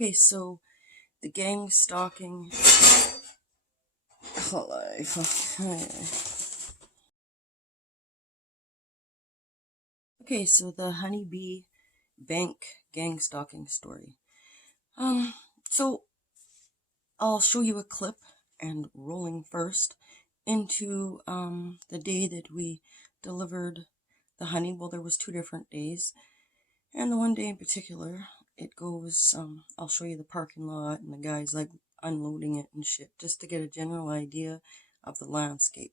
Okay, so the gang stalking life. Okay, so the honeybee bank gang stalking story. Um, so I'll show you a clip and rolling first into the day that we delivered the honey. Well, there was 2 different days, and the one day in particular, it goes. I'll show you the parking lot and the guys like unloading it and shit, just to get a general idea of the landscape.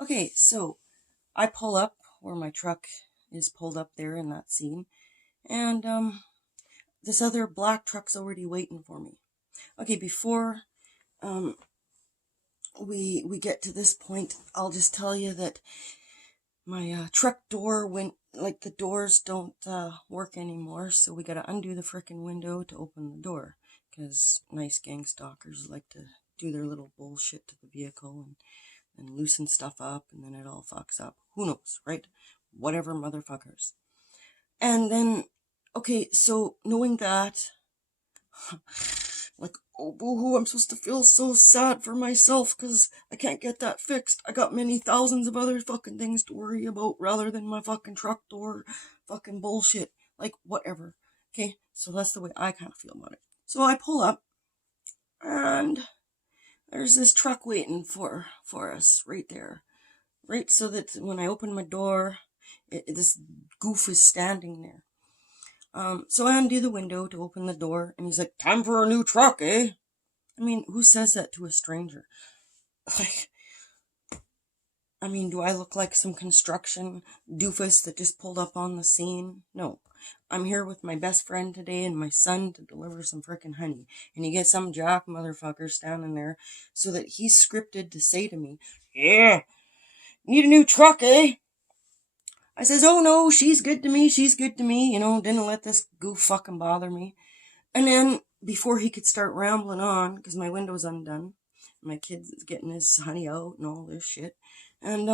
Okay, so I pull up where my truck is pulled up there in that scene, and this other black truck's already waiting for me. Okay, before um we get to this point, I'll just tell you that my truck door went, like, the doors don't work anymore, so we gotta undo the frickin' window to open the door, because nice gang stalkers like to do their little bullshit to the vehicle and loosen stuff up, and then it all fucks up. Who knows, right? Whatever, motherfuckers. And then, okay, so knowing that, like, oh boo-hoo, I'm supposed to feel so sad for myself because I can't get that fixed. I got many thousands of other fucking things to worry about rather than my fucking truck door fucking bullshit. Like, whatever. Okay, so that's the way I kind of feel about it. So I pull up, and there's this truck waiting for us right there. Right, so that when I open my door, this goof is standing there. So I undo the window to open the door, and he's like, "Time for a new truck, eh?" I mean, who says that to a stranger? Like, I mean, do I look like some construction doofus that just pulled up on the scene? No. I'm here with my best friend today and my son to deliver some frickin' honey. And you get some jock motherfucker standing there so that he's scripted to say to me, "Yeah, need a new truck, eh?" I says, "Oh no, she's good to me, didn't let this goof fucking bother me." And then, before he could start rambling on, because my window's undone, my kid's getting his honey out and all this shit, and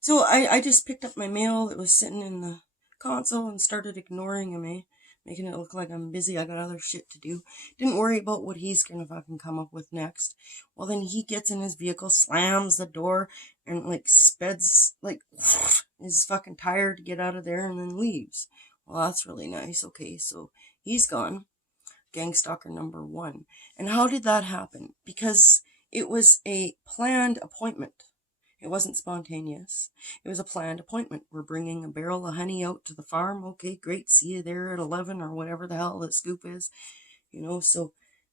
so I just picked up my mail that was sitting in the console and started ignoring him, making it look like I'm busy, I got other shit to do. Didn't worry about what he's gonna fucking come up with next. Well, then he gets in his vehicle, slams the door, and like speds, like, is fucking tired to get out of there, and then leaves. Well, that's really nice. Okay, so he's gone. Gang stalker number 1. And how did that happen? Because it was a planned appointment. It wasn't spontaneous. It was a planned appointment. We're bringing a barrel of honey out to the farm. Okay, great. See you there at 11 or whatever the hell the scoop is. So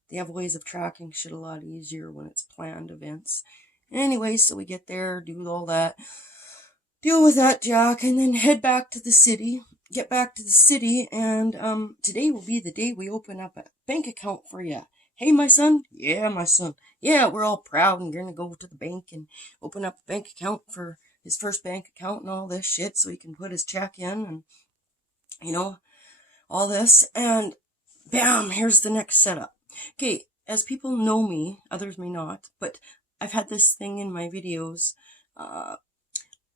they have ways of tracking shit a lot easier when it's planned events. Anyway, so we get there, do all that, deal with that, Jack, and then head back to the city. Get back to the city, and today will be the day we open up a bank account for you. Hey, my son? Yeah, my son. Yeah, we're all proud and gonna go to the bank and open up a bank account for his first bank account and all this shit so he can put his check in and, all this. And bam, here's the next setup. Okay, as people know me, others may not, but I've had this thing in my videos,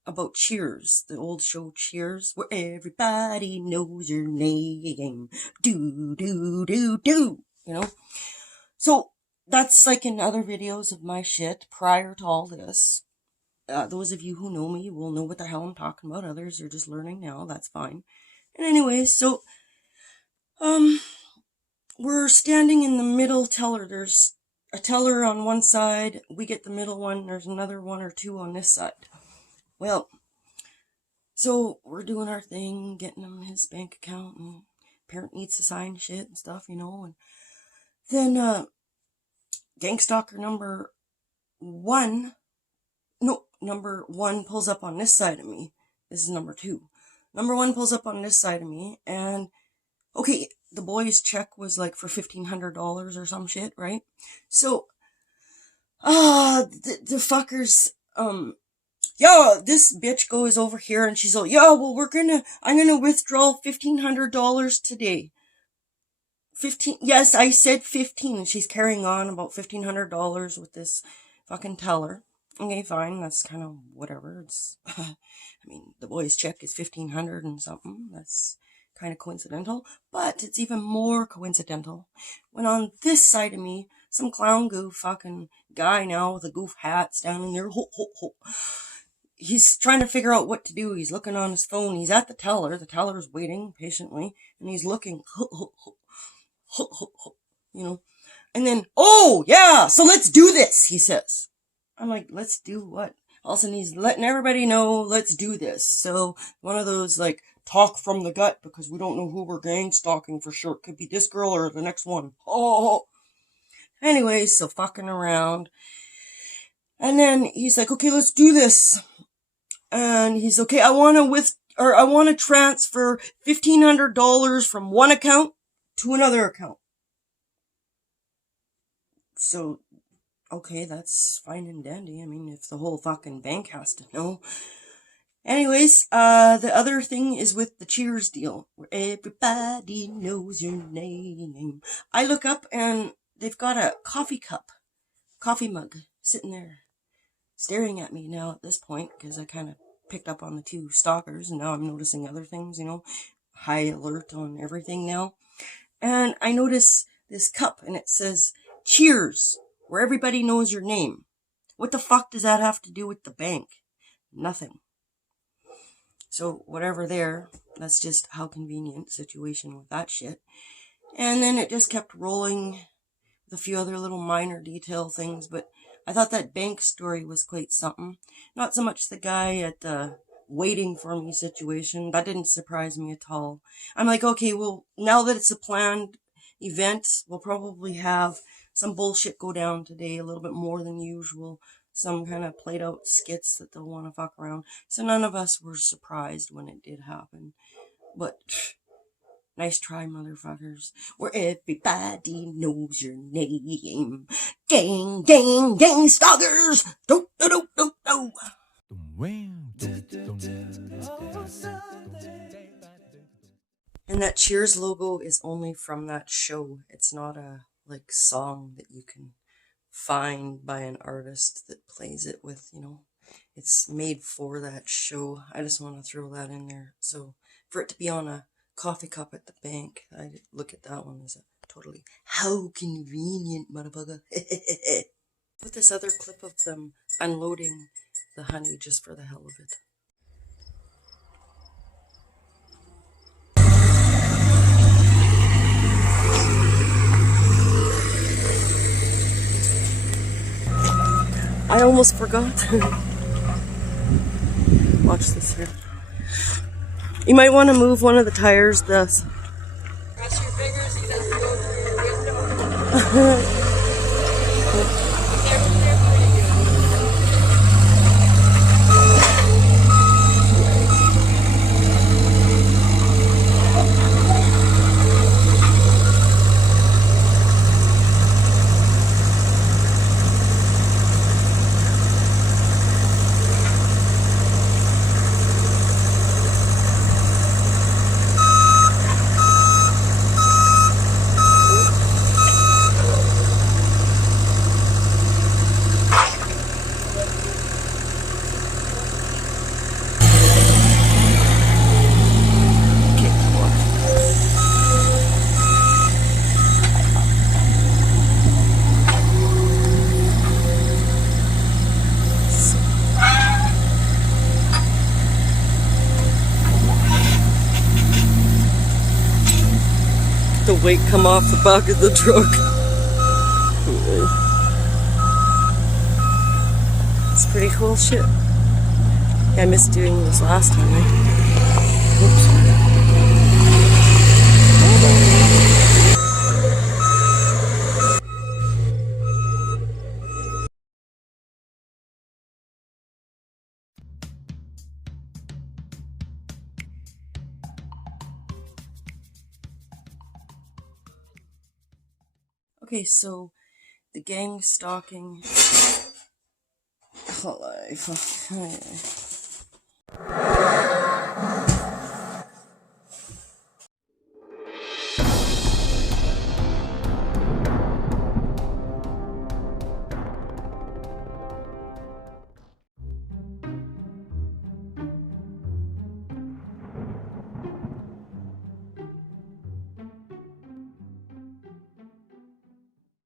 about Cheers, the old show Cheers, where everybody knows your name. Do, do, do, do. So that's like in other videos of my shit prior to all this. Those of you who know me will know what the hell I'm talking about. Others are just learning now. That's fine. And anyway, so we're standing in the middle teller. There's a teller on one side. We get the middle one. There's another one or two on this side. Well, so we're doing our thing, getting him his bank account, and parent needs to sign shit and stuff, and then gangstalker number 1, no, number 1 pulls up on this side of me. This is number 2. Number 1 pulls up on this side of me, and okay, the boy's check was like for $1,500 or some shit, right? So, the fuckers, yeah, this bitch goes over here and she's like, yeah, well, I'm gonna withdraw $1,500 today. 15, yes, I said 15, and she's carrying on about $1,500 with this fucking teller. Okay, fine, that's kind of whatever. It's, I mean, the boy's check is 1,500 and something. That's kind of coincidental, but it's even more coincidental when on this side of me, some clown goof fucking guy now with a goof hat standing there, ho, ho, ho. He's trying to figure out what to do. He's looking on his phone. He's at the teller. The teller's waiting patiently, and he's looking, ho, ho, ho, you know. And then, oh, yeah, so let's do this, he says. I'm like, let's do what? All of a sudden, he's letting everybody know, let's do this. So, one of those, like, talk from the gut, because we don't know who we're gang stalking for sure. It could be this girl or the next one. Oh. Anyways, so fucking around. And then he's like, okay, let's do this. And he's okay, I want to transfer $1,500 from one account to another account. So, okay, that's fine and dandy. I mean, if the whole fucking bank has to know. Anyways, the other thing is with the Cheers deal, where everybody knows your name. I look up and they've got a coffee mug, sitting there, staring at me now at this point, because I kind of picked up on the two stalkers, and now I'm noticing other things, high alert on everything now. And I notice this cup, and it says, Cheers, where everybody knows your name. What the fuck does that have to do with the bank? Nothing. So, whatever there, that's just how convenient situation with that shit. And then it just kept rolling with a few other little minor detail things, but I thought that bank story was quite something. Not so much the guy at the waiting for me situation. That didn't surprise me at all. I'm like, okay, well, now that it's a planned event, we'll probably have some bullshit go down today, a little bit more than usual. Some kind of played out skits that they'll want to fuck around. So none of us were surprised when it did happen. But nice try, motherfuckers. Where everybody knows your name. Gang, gang, gang stalkers. Do, do, do, do, do. And that Cheers logo is only from that show. It's not a song that you can find by an artist that plays it with, It's made for that show. I just want to throw that in there. So for it to be on a coffee cup at the bank, I look at that one as a totally, how convenient, motherfucker. Put this other clip of them unloading the honey just for the hell of it. I almost forgot. Watch this here. You might want to move one of the tires. Cross your fingers, he doesn't go through your window. The weight come off the back of the truck. It's pretty cool shit. Yeah, I missed doing this last time, right? Oops. Okay, so the gang stalking. life.